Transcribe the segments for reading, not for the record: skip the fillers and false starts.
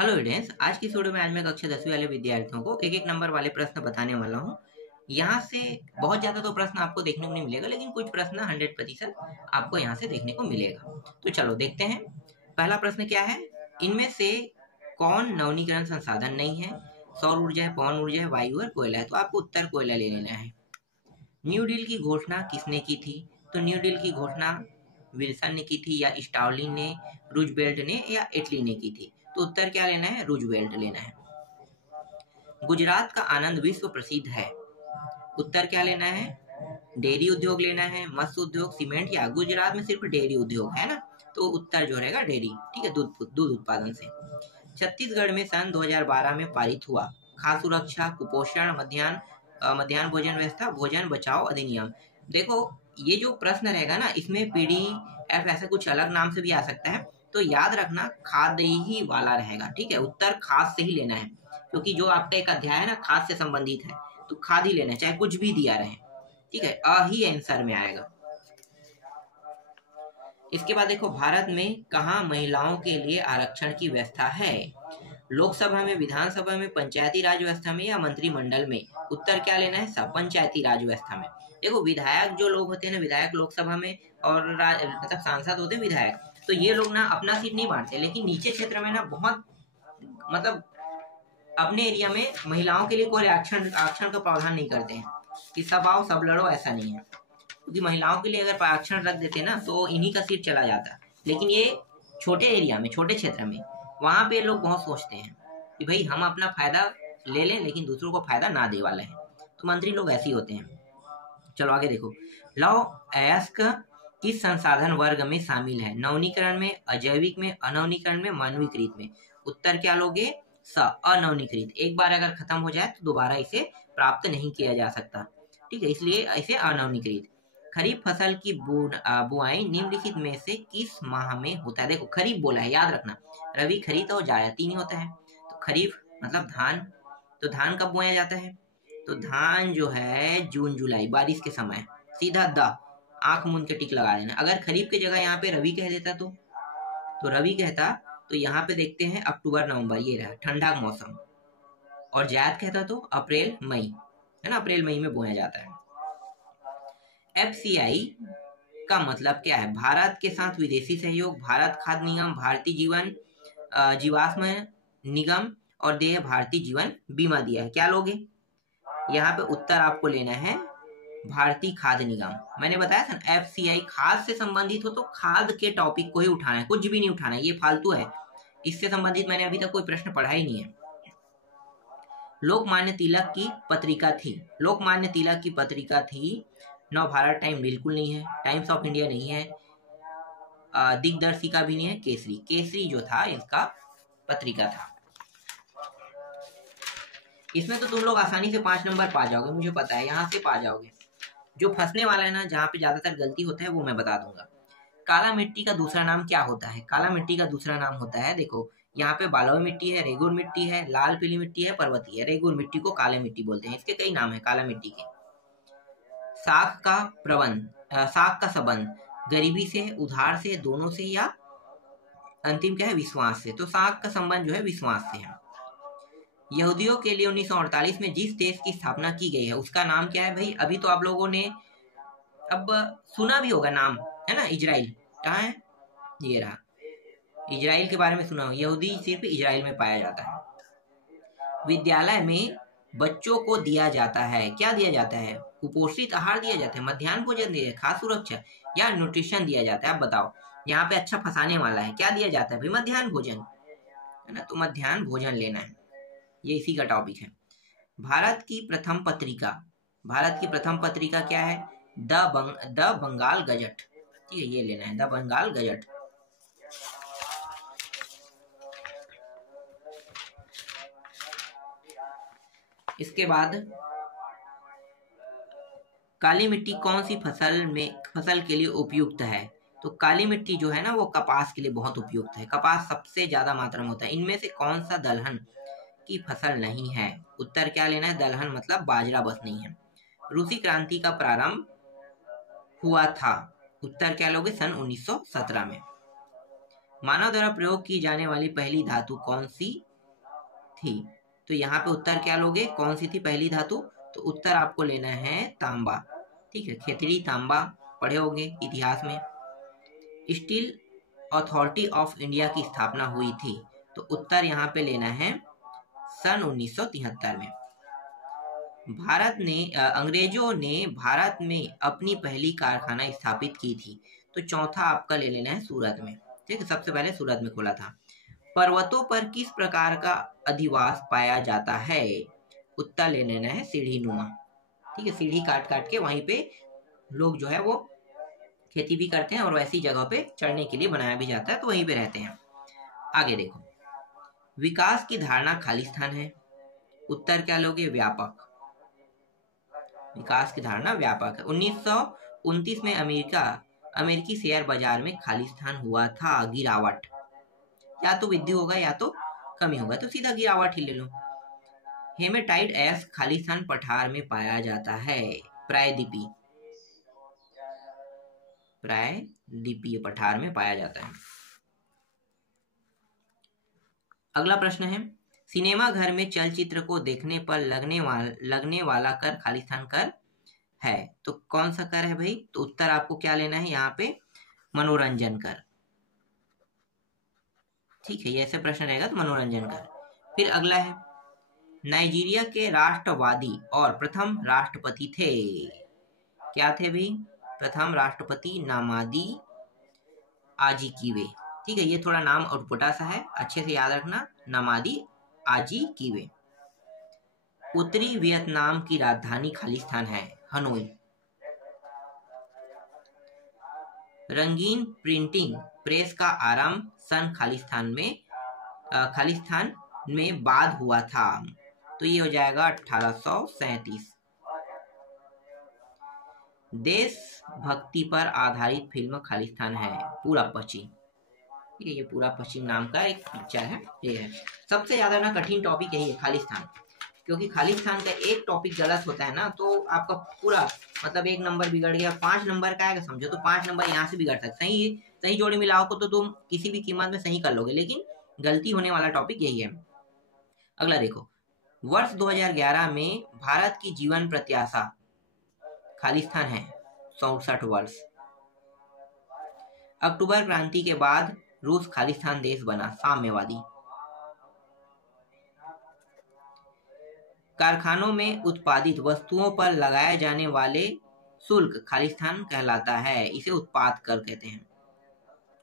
Hello students, आज की इस वीडियो में आज मैं कक्षा 10वीं वाले विद्यार्थियों को एक एक नंबर वाले प्रश्न बताने वाला हूँ। यहाँ से बहुत ज्यादा तो प्रश्न आपको देखने को नहीं मिलेगा, लेकिन कुछ प्रश्न 100% आपको यहाँ से देखने को मिलेगा। तो चलो देखते हैं। पहला प्रश्न क्या है, इनमें से कौन नवीनीकरण संसाधन नहीं है? सौर ऊर्जा है, पवन ऊर्जा है, वायु है, कोयला है। तो आपको उत्तर कोयला ले लेना है। न्यू डील की घोषणा किसने की थी? तो न्यू डील की घोषणा विल्सन ने की थी, या स्टालिन ने, रूजवेल्ट ने, या एटली ने की थी? तो उत्तर क्या लेना है? रूजवेल्ट लेना है। गुजरात का आनंद विश्व प्रसिद्ध है। उत्तर क्या लेना है? डेयरी उद्योग लेना है, मत्स्य उद्योग, सीमेंट, या गुजरात में सिर्फ डेयरी उद्योग है ना, तो उत्तर जो रहेगा डेयरी। ठीक है, दूध उत्पादन से। छत्तीसगढ़ में सन 2012 में पारित हुआ खाद्य सुरक्षा, कुपोषण, मध्याह्न भोजन व्यवस्था, भोजन बचाओ अधिनियम। देखो, ये जो प्रश्न रहेगा ना, इसमें पीडीएफ ऐसा कुछ अलग नाम से भी आ सकता है, तो याद रखना खाद्य ही वाला रहेगा। ठीक है, उत्तर खाद्य से ही लेना है, क्योंकि जो आपका एक अध्याय है ना खाद्य से संबंधित है, तो खाद्य ही लेना है, चाहे कुछ भी दिया रहे। ठीक है, अ ही आंसर में आएगा। इसके बाद देखो, भारत में कहाँ महिलाओं के लिए आरक्षण की व्यवस्था है? लोकसभा में, विधानसभा में, पंचायती राज व्यवस्था में, या मंत्रिमंडल में? उत्तर क्या लेना है? सब पंचायती राज व्यवस्था में। देखो, विधायक जो लोग होते हैं ना, विधायक लोकसभा में और मतलब सांसद होते हैं विधायक, तो ये लोग ना अपना सीट नहीं बांटते, लेकिन नीचे क्षेत्र में ना बहुत मतलब अपने एरिया में महिलाओं के लिए कोई आरक्षण का प्रावधान नहीं करते हैं कि सब आओ सब लड़ो, ऐसा नहीं है। क्योंकि महिलाओं के लिए अगर आरक्षण रख देते ना तो इन्हीं का सीट चला जाता। लेकिन ये छोटे एरिया में, छोटे क्षेत्र में, वहां पे लोग बहुत सोचते हैं कि भाई हम अपना फायदा ले लें, लेकिन दूसरों को फायदा ना दे वाले हैं। तो मंत्री लोग ऐसे ही होते हैं। चलो आगे देखो, लौ अयस्क किस संसाधन वर्ग में शामिल है? नवीनीकरण में, अजैविक में, अनवीनीकरण में, मानवीकृत में? उत्तर क्या लोगे? स, अनवीनीकृत। एक बार अगर खत्म हो जाए तो दोबारा इसे प्राप्त नहीं किया जा सकता। ठीक है, इसलिए इसे अनवीनीकृत। खरीफ फसल की बुआई निम्नलिखित में से किस माह में होता है? देखो, खरीफ बोला है, याद रखना। रवि, खरीफ और जायद तीन होता है। तो खरीफ मतलब धान, तो धान कब बोया जाता है? तो धान जो है जून जुलाई, बारिश के समय। सीधा द, आंख मूंद के टिक लगा देना। अगर खरीफ की जगह यहाँ पे रवि कह देता तो रवि कहता तो यहाँ पे देखते हैं अक्टूबर नवंबर, ये रहा ठंडा मौसम। और जायद कहता तो अप्रैल मई, है ना, अप्रैल मई में बोया जाता है। FCI का मतलब क्या है? भारत के साथ विदेशी सहयोग, भारत खाद्य निगम, भारतीय जीवाश्म निगम, और देय भारतीय जीवन बीमा दिया है। क्या लोगे? यहाँ पे उत्तर आपको लेना है भारतीय खाद्य निगम। मैंने बताया था ना, FCI खाद्य से संबंधित हो तो खाद्य के टॉपिक को ही उठाना है, कुछ भी नहीं उठाना है, ये फालतू है। इससे संबंधित मैंने अभी तक कोई प्रश्न पढ़ा ही नहीं है। लोकमान्य तिलक की पत्रिका थी, लोकमान्य तिलक की पत्रिका थी नव भारत टाइम बिल्कुल नहीं है, टाइम्स ऑफ इंडिया नहीं है, दिग्दर्शिका भी नहीं है, केसरी। केसरी जो था इसका पत्रिका था। इसमें तो तुम लोग आसानी से 5 नंबर पा जाओगे, मुझे पता है, यहाँ से पा जाओगे। जो फंसने वाला है ना, जहाँ पे ज्यादातर गलती होता है, वो मैं बता दूंगा। काला मिट्टी का दूसरा नाम क्या होता है? काला मिट्टी का दूसरा नाम होता है, देखो यहाँ पे बालुई मिट्टी है, रेगुर मिट्टी है, लाल पीली मिट्टी है, पर्वतीय। रेगुर मिट्टी को काले मिट्टी बोलते हैं, इसके कई नाम है काला मिट्टी के। साख का संबंध गरीबी से, उधार से, दोनों से, या अंतिम क्या है? विश्वास से। तो साख का संबंध जो है विश्वास से है। यहूदियों के लिए 1948 में जिस देश की स्थापना की गई है उसका नाम क्या है? भाई अभी तो आप लोगों ने अब सुना भी होगा नाम, है ना, इजराइल। कहाँ है? ये रहा, इजराइल के बारे में सुना हो। यहूदी सिर्फ इजराइल में पाया जाता है। विद्यालय में बच्चों को दिया जाता है, क्या दिया जाता है? कुपोषित आहार दिया जाता है, मध्याह्न भोजन दिया जाता है, खाद्य सुरक्षा, या न्यूट्रिशन दिया जाता है? आप बताओ, यहाँ पे अच्छा फंसाने वाला है। क्या दिया जाता है भाई? मध्याह्न भोजन, है ना, तो मध्याह्न भोजन लेना है, ये इसी का टॉपिक है। भारत की प्रथम पत्रिका क्या है? The Bengal gazette. ठीक है, ये लेना है, द बंगाल गजट। इसके बाद काली मिट्टी कौन सी फसल के लिए उपयुक्त है? तो काली मिट्टी जो है ना, वो कपास के लिए बहुत उपयुक्त है। कपास सबसे ज्यादा मात्रा में होता है। इनमें से कौन सा दलहन की फसल नहीं है? उत्तर क्या लेना है? दलहन मतलब बाजरा बस नहीं है। रूसी क्रांति का प्रारंभ हुआ था, उत्तर क्या लोगे? सन 1917 में। मानव द्वारा प्रयोग की जाने वाली पहली धातु कौन सी थी। तो यहाँ पे उत्तर क्या लोगे, कौन सी थी पहली धातु? तो उत्तर आपको लेना है तांबा। ठीक है, खेतड़ी तांबा पढ़े होंगे इतिहास में। स्टील अथॉरिटी ऑफ इंडिया की स्थापना हुई थी। तो उत्तर यहाँ पे लेना है सन 1973 में। अंग्रेजों ने भारत में अपनी पहली कारखाना स्थापित की थी। तो चौथा आपका ले लेना है सूरत में। ठीक है, सबसे पहले सूरत में खोला था। पर्वतों पर किस प्रकार का अधिवास पाया जाता है? उत्तर ले लेना है सीढ़ी नुमा। ठीक है, सीढ़ी काट काट के वहीं पे लोग जो है वो खेती भी करते हैं और वैसी जगह पे चढ़ने के लिए बनाया भी जाता है, तो वहीं पे रहते हैं। आगे देखो, विकास की धारणा खालिस्तान है। उत्तर क्या लोगे, व्यापक। विकास की धारणा व्यापक है। 1929 में अमेरिकी शेयर बाजार में खालिस्तान हुआ था गिरावट। या तो वृद्धि होगा या तो कमी होगा, तो सीधा गिरावट ही ले लो। हेमेटाइट एस खालिस्तान पठार में पाया जाता है। प्रायद्वीपी पठार में पाया जाता है। अगला प्रश्न है, सिनेमा घर में चलचित्र को देखने पर लगने वाला कर खालिस्तान कर है। तो कौन सा कर है भाई? तो उत्तर आपको क्या लेना है यहाँ पे, मनोरंजन कर। ठीक है, ये ऐसे प्रश्न रहेगा तो मनोरंजन कर। फिर अगला है, नाइजीरिया के राष्ट्रवादी और प्रथम राष्ट्रपति थे। क्या थे भाई? प्रथम राष्ट्रपति नामादी आजिकिवे। ठीक है, ये थोड़ा नाम अटपटा सा है, अच्छे से याद रखना, नामादी आजिकिवे। उत्तरी वियतनाम की राजधानी खालिस्तान है, हनोई। रंगीन प्रिंटिंग प्रेस का आरंभ सन खालिस्तान में बाद हुआ था। तो ये हो जाएगा 1837। देशभक्ति पर आधारित फिल्म खालिस्तान है, पूरा पश्चिम। ये पूरा पश्चिम नाम का एक पिक्चर है। ये है सबसे ज्यादा ना कठिन टॉपिक यही है, खालिस्तान। क्योंकि खालिस्तान का एक टॉपिक गलत होता है ना तो आपका पूरा मतलब 1 नंबर बिगड़ गया। 5 नंबर का है समझो, तो 5 नंबर यहाँ से बिगड़ सकते। सही जोड़ी मिलाओ को तो तुम किसी भी कीमत में सही कर लोगे, लेकिन गलती होने वाला टॉपिक यही है। अगला देखो, वर्ष 2011 में भारत की जीवन प्रत्याशा खालिस्तान है 64 वर्ष। अक्टूबर क्रांति के बाद रूस खालिस्तान देश बना, साम्यवादी। कारखानों में उत्पादित वस्तुओं पर लगाए जाने वाले शुल्क खालिस्तान कहलाता है। इसे उत्पाद कर कहते हैं,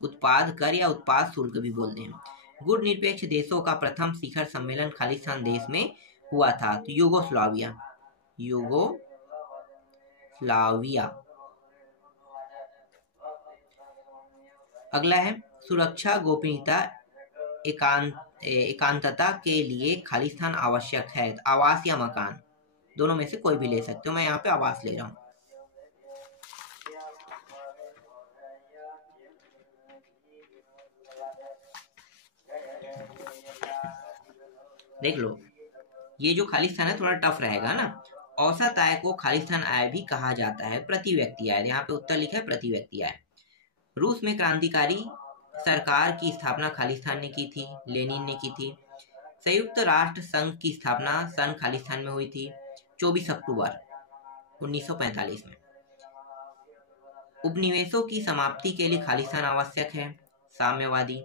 उत्पाद कर या उत्पाद शुल्क भी बोलते हैं। गुट निरपेक्ष देशों का प्रथम शिखर सम्मेलन खालिस्तान देश में हुआ था। तो यूगोस्लाविया। अगला है, सुरक्षा गोपनीयता एकांतता के लिए खालिस्तान आवश्यक है। आवास या मकान, दोनों में से कोई भी ले सकते हो। मैं यहाँ पे आवास ले रहा हूँ। देख लो, ये जो खालिस्तान है थोड़ा टफ रहेगा ना। औसत आय को खालिस्तान आय भी कहा जाता है, प्रति व्यक्ति आय। यहाँ पे उत्तर लिखा है प्रति व्यक्ति आय। रूस में क्रांतिकारी सरकार की स्थापना खालिस्तान ने की थी, लेनिन ने की थी। संयुक्त राष्ट्र संघ की स्थापना सन खालिस्तान में हुई थी 24 अक्टूबर 1945 में। उपनिवेशों की समाप्ति के लिए खालिस्तान आवश्यक है, साम्यवादी।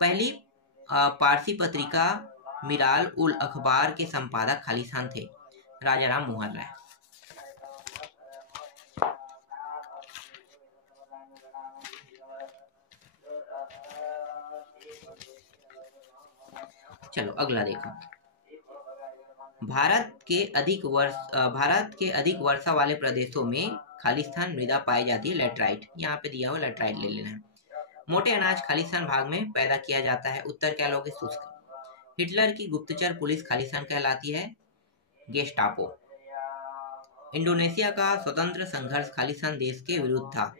पहली पारसी पत्रिका मिराल उल अखबार के संपादक खालिस्तान थे, राजा राम मोहन राय। चलो अगला देखो, भारत के अधिक वर्षा वाले प्रदेशों में खालिस्तान मृदा पाई जाती है, लेटराइट। यहाँ पे दिया हुआ लेटराइट ले लेना है। मोटे अनाज खालिस्तान भाग में पैदा किया जाता है। उत्तर क्या लोगे, शुष्क। हिटलर की गुप्तचर पुलिस खालिस्तान कहलाती है, गेस्टापो। इंडोनेशिया का स्वतंत्र संघर्ष खालिस्तान देश के विरुद्ध था,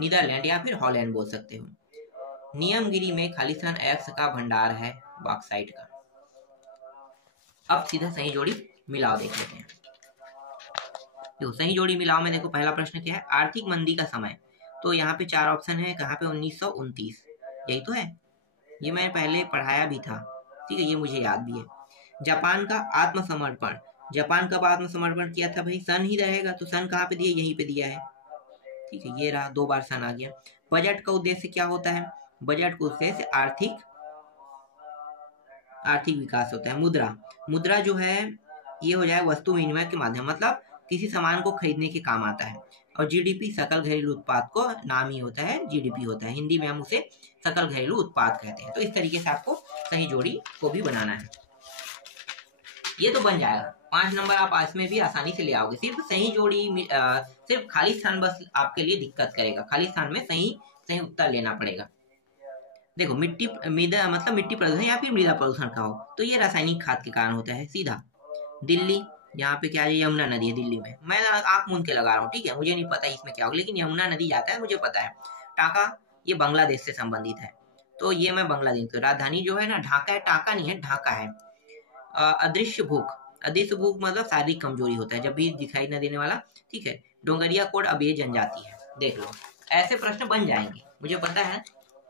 नीदरलैंड या फिर हॉलैंड बोल सकते हो। नियमगिरी में खालिस्तान एक्स का भंडार है, बॉक्साइट का। अब सीधा सही जोड़ी मिलाओ देख लेते हैं। देखो सही जोड़ी मिलाओ में देखो पहला प्रश्न क्या है, आर्थिक मंदी का समय। तो यहाँ पे 4 ऑप्शन है, कहाँ पे 1929, यही तो है, ये मैंने पहले पढ़ाया भी था। ठीक है, ये मुझे याद भी है। जापान का आत्मसमर्पण, जापान कब आत्मसमर्पण किया था भाई? सन ही रहेगा, तो सन कहाँ पे दिया? यहीं पे दिया है। ठीक है, ये रहा, 2 बार सन आ गया। बजट का उद्देश्य क्या होता है? बजट का उद्देश्य आर्थिक विकास होता है। मुद्रा, मुद्रा जो है ये हो जाए वस्तु विनिमय के माध्यम, मतलब किसी सामान को खरीदने के काम आता है। और जीडीपी सकल घरेलू उत्पाद को नाम ही होता है, जीडीपी होता है, हिंदी में हम उसे सकल घरेलू उत्पाद कहते हैं। तो इस तरीके से आपको सही जोड़ी को भी बनाना है। ये तो बन जाएगा, 5 नंबर आप इसमें भी आसानी से ले आओगे। सिर्फ सही जोड़ी, सिर्फ खाली स्थान बस आपके लिए दिक्कत करेगा, खाली स्थान में सही सही उत्तर लेना पड़ेगा। देखो मिट्टी मृदा मतलब मिट्टी प्रदूषण या फिर मृदा प्रदूषण का हो तो ये रासायनिक खाद के कारण होता है सीधा। दिल्ली, यहाँ पे क्या है? यमुना नदी है दिल्ली में, मैं आंख मूंद के लगा रहा हूँ, ठीक है, मुझे नहीं पता इसमें क्या होगा, लेकिन यमुना नदी जाता है मुझे पता है। टाका, ये बांग्लादेश से संबंधित है, तो ये मैं बांग्लादेश, तो राजधानी जो है ना ढाका है, टाका नहीं है, ढाका है। अदृश्य भूख, अदृश्य भूख मतलब शारीरिक कमजोरी होता है, जब भी दिखाई न देने वाला, ठीक है। डोंगरिया कोड, अब ये जनजाति है। देख लो, ऐसे प्रश्न बन जाएंगे, मुझे पता है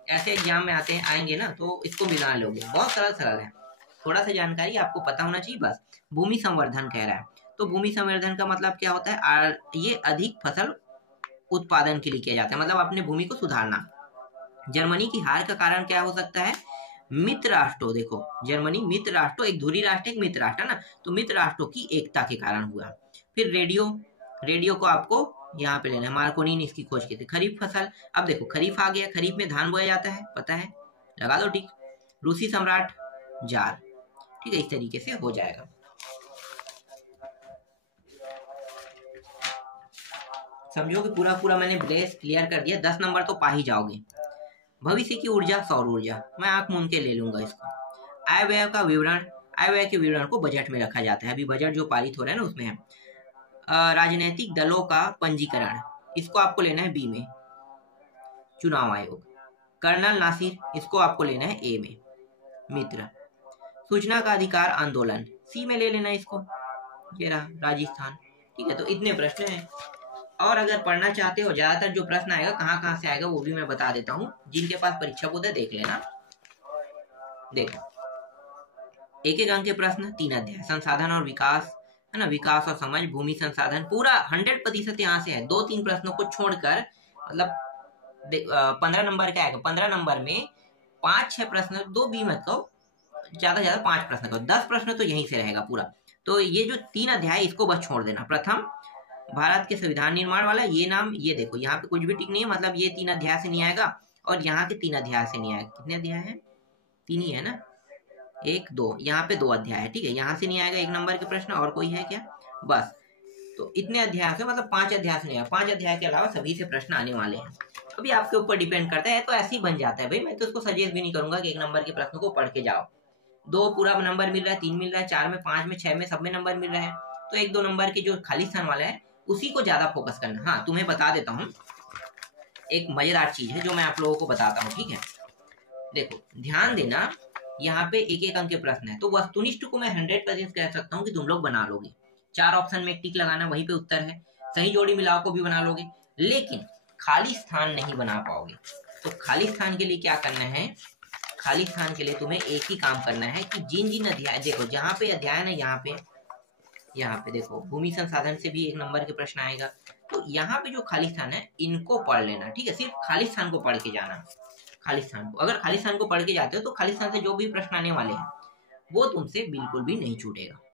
ऐसे एग्जाम में आएंगे ना, तो इसको मिला लोगे, बहुत सरल सरल है, थोड़ा सा जानकारी आपको पता होना चाहिए बस। भूमि संवर्धन कह रहा है, तो भूमि संवर्धन का मतलब क्या होता है? ये अधिक फसल उत्पादन के लिए किया जाता है, मतलब अपने भूमि को सुधारना। जर्मनी की हार का कारण क्या हो सकता है? मित्र राष्ट्रों, देखो जर्मनी मित्र राष्ट्रों, एक धुरी राष्ट्र एक मित्र राष्ट्र है ना, तो मित्र राष्ट्रों की एकता के कारण हुआ। फिर रेडियो, रेडियो को आपको यहाँ पे लेना है, मार्कोनी ने इसकी खोज की थी। खरीफ फसल, अब देखो खरीफ आ गया, खरीफ में धान बोया जाता है, पता है, लगा दो टिक। रूसी सम्राट जार, ठीक है, इस तरीके से हो जाएगा। समझो कि पूरा पूरा मैंने बेस क्लियर कर दिया, 10 नंबर तो पा ही जाओगे। भविष्य की ऊर्जा, सौर ऊर्जा, मैं आंख मूंद के ले लूंगा इसको। आय व्यय का विवरण, आय व्यय के विवरण को बजट में रखा जाता है, अभी बजट जो पारित हो रहा है ना उसमें है। राजनीतिक दलों का पंजीकरण, इसको आपको लेना है बी में। चुनाव आयोग, कर्नल नासिर, इसको आपको लेना है ए में। मित्र, सूचना का अधिकार आंदोलन, सी में ले लेना इसको, ये रहा राजस्थान, ठीक है। तो इतने प्रश्न हैं, और अगर पढ़ना चाहते हो ज्यादातर जो प्रश्न आएगा कहाँ से आएगा वो भी मैं बता देता हूँ, जिनके पास परीक्षा को दे देख लेना। देखो एक अंक के प्रश्न, 3 अध्याय, संसाधन और विकास, है ना, विकास और समझ, भूमि संसाधन, पूरा 100% यहाँ से है। 2-3 प्रश्नों को छोड़कर, मतलब 15 नंबर का आएगा, 15 नंबर में 5-6 प्रश्न, 2 भी मत कहो, ज्यादा 5 प्रश्न कहो, 10 प्रश्न तो यहीं से रहेगा पूरा। तो ये जो 3 अध्याय इसको बस छोड़ देना। प्रथम भारत के संविधान निर्माण वाला, ये नाम, ये देखो यहाँ पे कुछ भी टिक नहीं है, मतलब ये 3 अध्याय से नहीं आएगा, और यहाँ के 3 अध्याय से नहीं आएगा। कितने अध्याय है? 3 ही है ना, 1 2, यहाँ पे 2 अध्याय है, ठीक है, यहाँ से नहीं आएगा 1 नंबर के प्रश्न, और कोई है क्या? बस, तो इतने अध्याय से, मतलब 5 अध्याय से नहीं आएगा, 5 अध्याय के अलावा सभी से प्रश्न आने वाले हैं। अभी आपके ऊपर डिपेंड करता है, तो ऐसे ही बन जाता है भाई, मैं तो उसको सजेस्ट भी नहीं करूंगा कि 1 नंबर के प्रश्न को पढ़ के जाओ। 2 पूरा नंबर मिल रहा है, 3 मिल रहा है, 4 में, 5 में, 6 में, सब में नंबर मिल रहा है, तो 1-2 नंबर के जो खाली स्थान वाला है उसी को ज्यादा फोकस करना। हाँ, तुम्हें बता देता हूँ एक मजेदार चीज है जो मैं आप लोगों को बताता हूँ, ठीक है। देखो ध्यान देना, यहाँ पे 1-1 अंक के प्रश्न है, तो वस्तुनिष्ठ को मैं 100% कह सकता हूँ कि तुम लोग बना लोगे। 4 ऑप्शन में एक टिक लगाना, वहीं पे उत्तर है। सही जोड़ी मिलाओ को भी बना लोगे, लेकिन खाली स्थान नहीं बना पाओगे। तो खाली स्थान के लिए क्या करना है? खाली स्थान के लिए तुम्हें एक ही काम करना है कि जिन अध्याय, देखो जहाँ पे अध्याय ना, यहाँ पे देखो भूमि संसाधन से भी 1 नंबर के प्रश्न आएगा, तो यहाँ पे जो खाली स्थान है इनको पढ़ लेना, ठीक है। सिर्फ खाली स्थान को पढ़ के जाना, खाली स्थान को, अगर खाली स्थान को पढ़ के जाते हो तो खाली स्थान से जो भी प्रश्न आने वाले हैं वो तुमसे बिल्कुल भी नहीं छूटेगा।